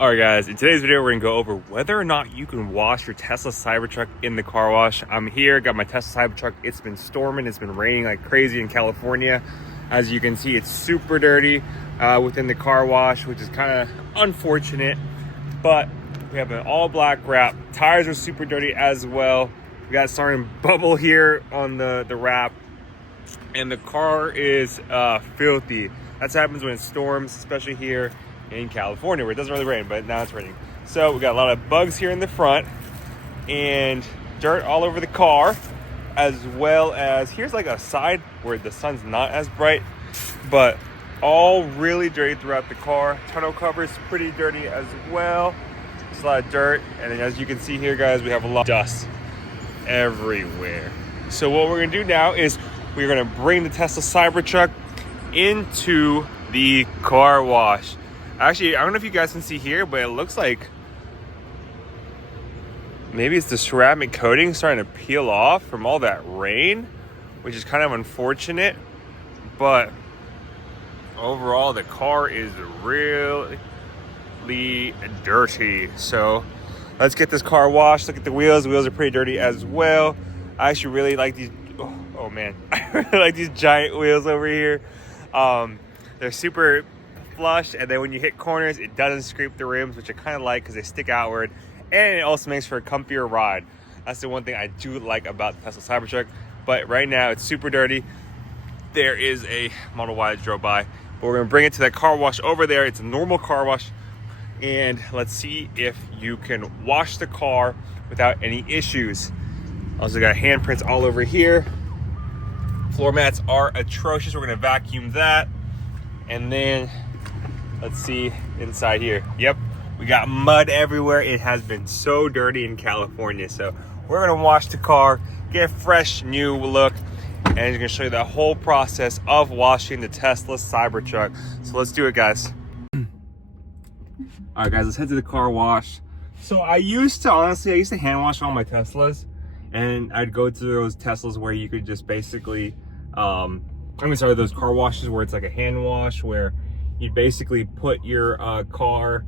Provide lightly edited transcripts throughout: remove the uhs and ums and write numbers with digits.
Alright guys, in today's video we're going to go over whether or not you can wash your Tesla Cybertruck in the car wash. I'm here, got my Tesla Cybertruck. It's been storming, it's been raining like crazy in California. As you can see, it's super dirty within the car wash, which is kind of unfortunate. But we have an all black wrap. Tires are super dirty as well. We got starting bubble here on the wrap. And the car is filthy. That's what happens when it storms, especially here in California where it doesn't really rain, but now it's raining. So we got a lot of bugs here in the front and dirt all over the car, as well as here's like a side where the sun's not as bright, but all really dirty throughout the car. Tonneau cover is pretty dirty as well. There's a lot of dirt, and then as you can see here, guys, we have a lot of dust everywhere. So what we're gonna do now is we're gonna bring the Tesla Cybertruck into the car wash. Actually, I don't know if you guys can see here, but it looks like maybe it's the ceramic coating starting to peel off from all that rain, which is kind of unfortunate. But overall, the car is really dirty. So let's get this car washed. Look at the wheels. The wheels are pretty dirty as well. I actually really like these. Oh man, I really like these giant wheels over here. They're super flush, and then when you hit corners it doesn't scrape the rims, which I kind of like because they stick outward, and it also makes for a comfier ride. That's the one thing I do like about the Tesla Cybertruck. But right now it's super dirty. There is a Model Y that drove by, but we're gonna bring it to that car wash over there. It's a normal car wash, and let's see if you can wash the car without any issues. Also got handprints all over here. Floor mats are atrocious. We're gonna vacuum that, and then let's see inside here. Yep, we got mud everywhere. It has been so dirty in California. So we're gonna wash the car, get a fresh new look, and I'm gonna show you the whole process of washing the Tesla Cybertruck. So let's do it, guys. All right, guys, let's head to the car wash. So I used to hand wash all my Teslas, and I'd go to those Teslas where you could just basically, those car washes where it's like a hand wash, where you basically put your car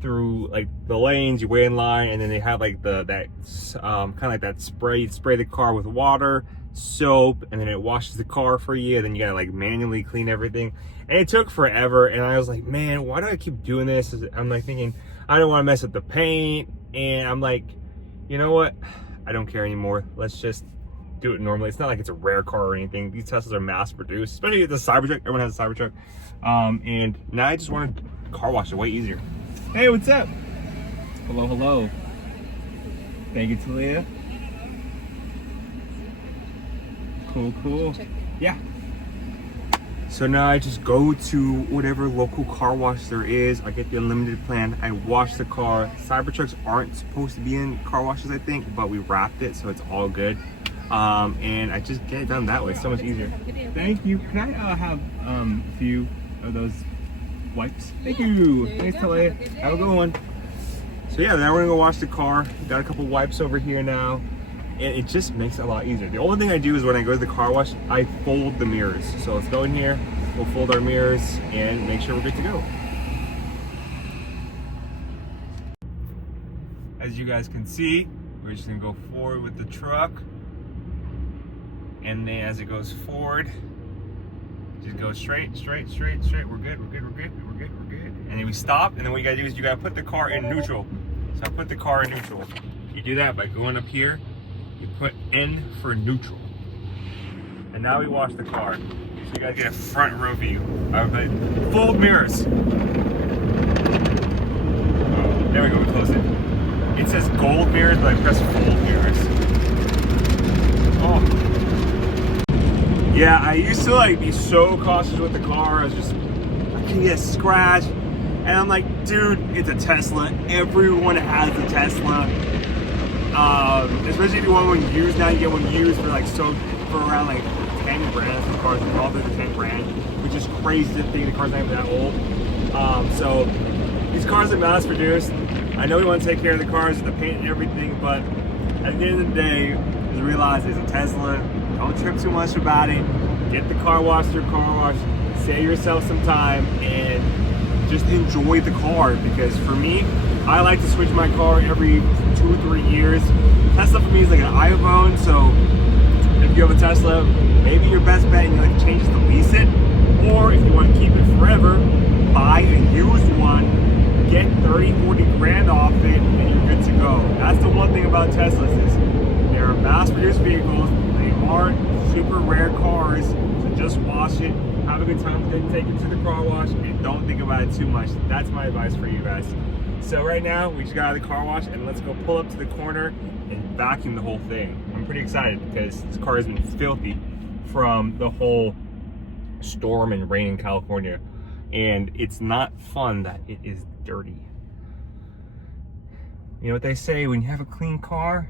through like the lanes, you wait in line, and then they have like that kind of like that spray. You spray the car with water, soap, and then it washes the car for you. And then you gotta like manually clean everything. And it took forever. And I was like, man, why do I keep doing this? I'm like thinking, I don't want to mess up the paint. And I'm like, you know what? I don't care anymore. Let's just do it normally. It's not like it's a rare car or anything. These Teslas are mass produced, especially the Cybertruck. Everyone has a Cybertruck. And now I just want to car wash it way easier. Hey, what's up? Hello, hello. Thank you, Talia. Cool, cool. Yeah. So now I just go to whatever local car wash there is. I get the unlimited plan. I wash the car. Cybertrucks aren't supposed to be in car washes, I think, but we wrapped it, so it's all good. And I just get it done that way. It's so much easier. Thank you. Can I have a few of those wipes? Thank you. Thanks, Talia. Have a good one. So yeah, now we're gonna go wash the car. Got a couple wipes over here now, and it just makes it a lot easier. The only thing I do is when I go to the car wash, I fold the mirrors. So let's go in here, we'll fold our mirrors and make sure we're good to go. As you guys can see, we're just gonna go forward with the truck. And then as it goes forward, just go straight, straight, straight, straight. We're good, we're good, we're good, we're good, we're good. And then we stop, and then what you gotta do is you gotta put the car in neutral. So I put the car in neutral. You do that by going up here, you put N for neutral. And now we wash the car. So you gotta get a front row view. Fold mirrors. Oh, there we go, we close it. It says gold mirrors, but I press fold mirrors. Oh. Yeah, I used to like be so cautious with the car. I can get a scratch, and I'm like, dude, it's a Tesla. Everyone has a Tesla. Especially if you want one used now, you get one used for around like 10 grand. Some cars are all through the 10 grand, which is crazy to think the car's not even that old. So these cars are mass produced. I know we want to take care of the cars, the paint and everything, but at the end of the day, just realize it's a Tesla. Don't trip too much about it. Get the car washed through car wash. Save yourself some time and just enjoy the car. Because for me, I like to switch my car every 2 or 3 years. Tesla for me is like an iPhone, so if you have a Tesla, maybe your best bet and you like to change is to lease it. Or if you want to keep it forever, buy a used one, get 30, 40 grand off it, and you're good to go. That's the one thing about Teslas is they're mass-produced vehicles. They aren't super rare cars, so just wash it, have a good time, then take it to the car wash, and don't think about it too much. That's my advice for you guys. So right now, we just got out of the car wash, and let's go pull up to the corner and vacuum the whole thing. I'm pretty excited because this car has been filthy from the whole storm and rain in California, and it's not fun that it is dirty. You know what they say, when you have a clean car,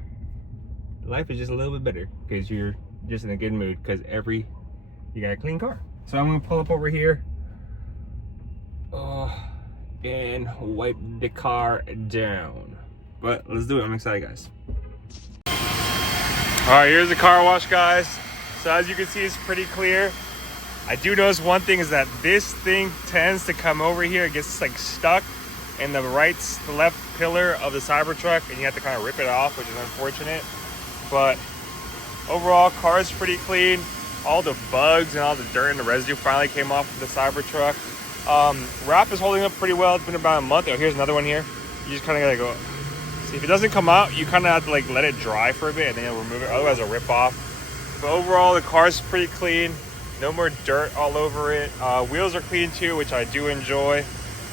life is just a little bit better because you're just in a good mood because you got a clean car. So I'm gonna pull up over here and wipe the car down. But let's do it. I'm excited, guys. All right, here's the car wash, guys. So as you can see, it's pretty clear. I do notice one thing is that this thing tends to come over here. It gets like stuck in the left pillar of the Cybertruck, and you have to kind of rip it off, which is unfortunate. But overall, car is pretty clean. All the bugs and all the dirt and the residue finally came off of the Cybertruck. Wrap is holding up pretty well. It's been about a month. Oh, here's another one here. You just kind of gotta go. See, if it doesn't come out, you kind of have to like let it dry for a bit, and then you'll remove it. Otherwise, it'll rip off. But overall, the car is pretty clean. No more dirt all over it. Wheels are clean too, which I do enjoy.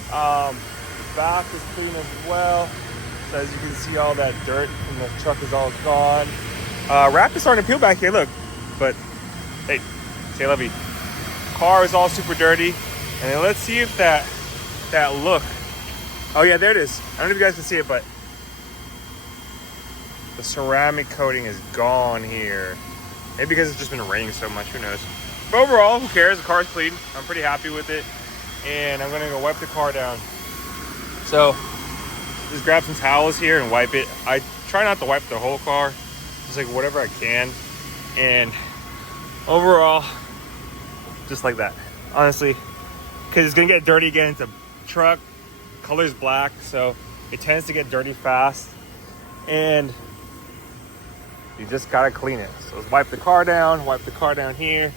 The back is clean as well. So as you can see, all that dirt from the truck is all gone. Wrap is starting to peel back here, look. But hey, say lovey. Car is all super dirty. And then let's see if that look. Oh yeah, there it is. I don't know if you guys can see it, but the ceramic coating is gone here. Maybe because it's just been raining so much, who knows. But overall, who cares? The car's clean. I'm pretty happy with it. And I'm gonna go wipe the car down. So, just grab some towels here and wipe it. I try not to wipe the whole car, just like whatever I can. And overall, just like that. Honestly, because it's gonna get dirty again. It's a truck, color's black, so it tends to get dirty fast. And you just gotta clean it. So let's wipe the car down here.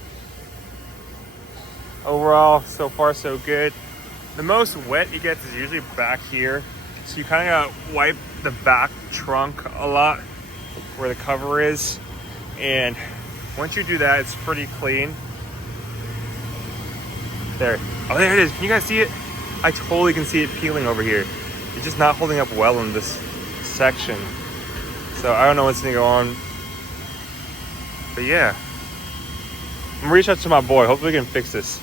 Overall, so far so good. The most wet it gets is usually back here. So you kind of gotta wipe the back trunk a lot where the cover is. And once you do that, it's pretty clean. There. Oh, there it is. Can you guys see it? I totally can see it peeling over here. It's just not holding up well in this section. So I don't know what's gonna go on. But yeah. I'm gonna reach out to my boy. Hopefully we can fix this.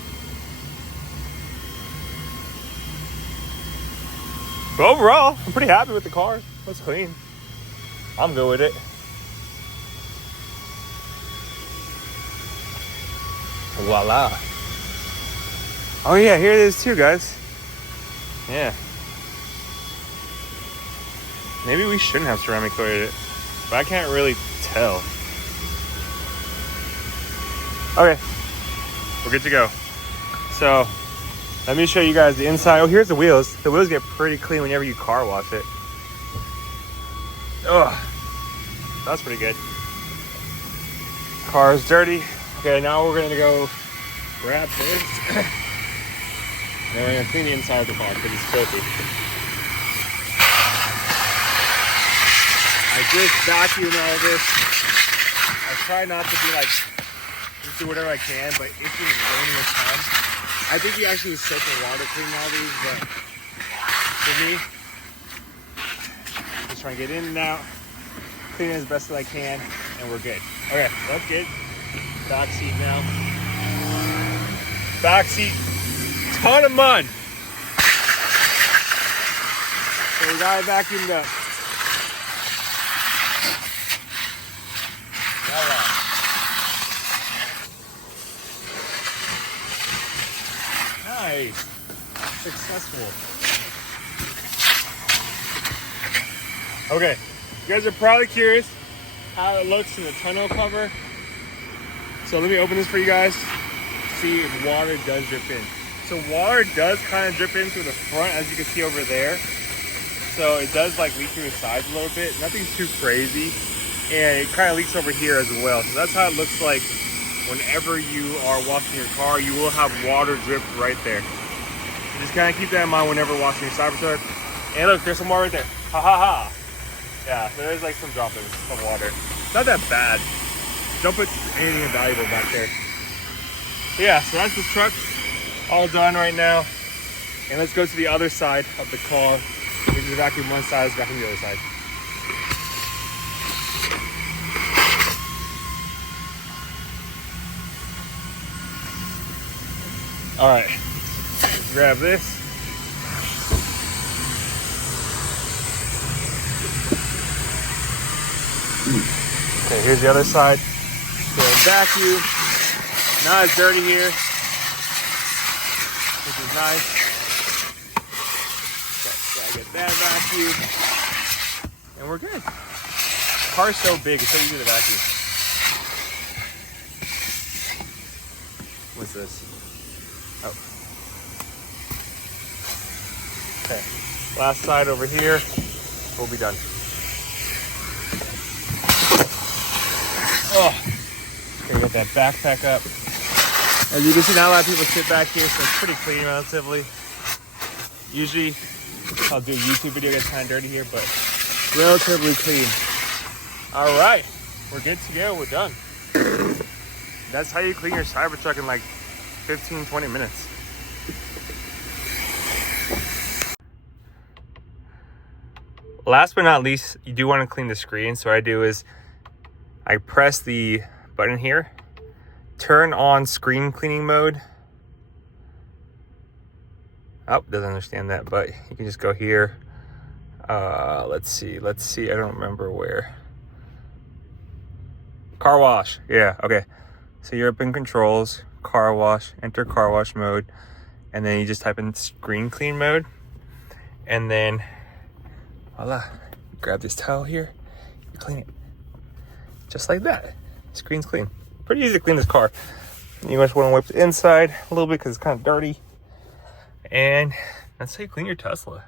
But overall, I'm pretty happy with the car. It's clean. I'm good with it. Voila. Oh yeah, here it is too, guys. Yeah. Maybe we shouldn't have ceramic coated it, but I can't really tell. Okay, we're good to go. So, let me show you guys the inside. Oh, here's the wheels. The wheels get pretty clean whenever you car wash it. Ugh, that's pretty good. Car's dirty. Okay, now we're gonna go grab this. And we're gonna clean the inside of the car because it's filthy. I just vacuumed all this. I try not to be like, just do whatever I can, but it's been raining a ton. I think you actually use soap and water cleaning all these, but for me, just trying to get in and out, clean it as best as I can, and we're good. Okay, let's get back seat now. Back seat, ton of mud. So we got it vacuumed up. Nice. Successful. Okay, you guys are probably curious how it looks in the tonneau cover. So let me open this for you guys. See if water does drip in. So water does kind of drip in through the front, as you can see over there. So it does like leak through the sides a little bit. Nothing too crazy. And it kind of leaks over here as well. So that's how it looks like whenever you are washing your car. You will have water drip right there. So just kind of keep that in mind whenever washing your Cybertruck. And look, there's some more right there. Ha ha ha. Yeah, so there's like some droppings of water. Not that bad. Don't put anything valuable back there. So yeah, so that's the truck all done right now. And let's go to the other side of the car. We just vacuum one side, let's vacuum the other side. All right, let's grab this. Okay, here's the other side. Go and vacuum. Not as dirty here, which is nice. Gotta get that vacuum, and we're good. The car's so big, it's so easy to vacuum. What's this? Oh. Okay, last side over here, we'll be done. Oh, okay, get that backpack up. As you can see, not a lot of people sit back here, so it's pretty clean relatively. Usually, I'll do a YouTube video, gets kind of dirty here, but relatively clean. All right, we're good to go, we're done. That's how you clean your Cybertruck in like 15, 20 minutes. Last but not least, you do want to clean the screen. So what I do is I press the button here, turn on screen cleaning mode. Oh, doesn't understand that, but you can just go here. Let's see, I don't remember where. Car wash, yeah, okay. So you're up in controls, car wash, enter car wash mode, and then you just type in screen clean mode, and then voila, grab this towel here, you clean it. Just like that, screen's clean. Pretty easy to clean this car. You just want to wipe the inside a little bit because it's kind of dirty. And that's how you clean your Tesla.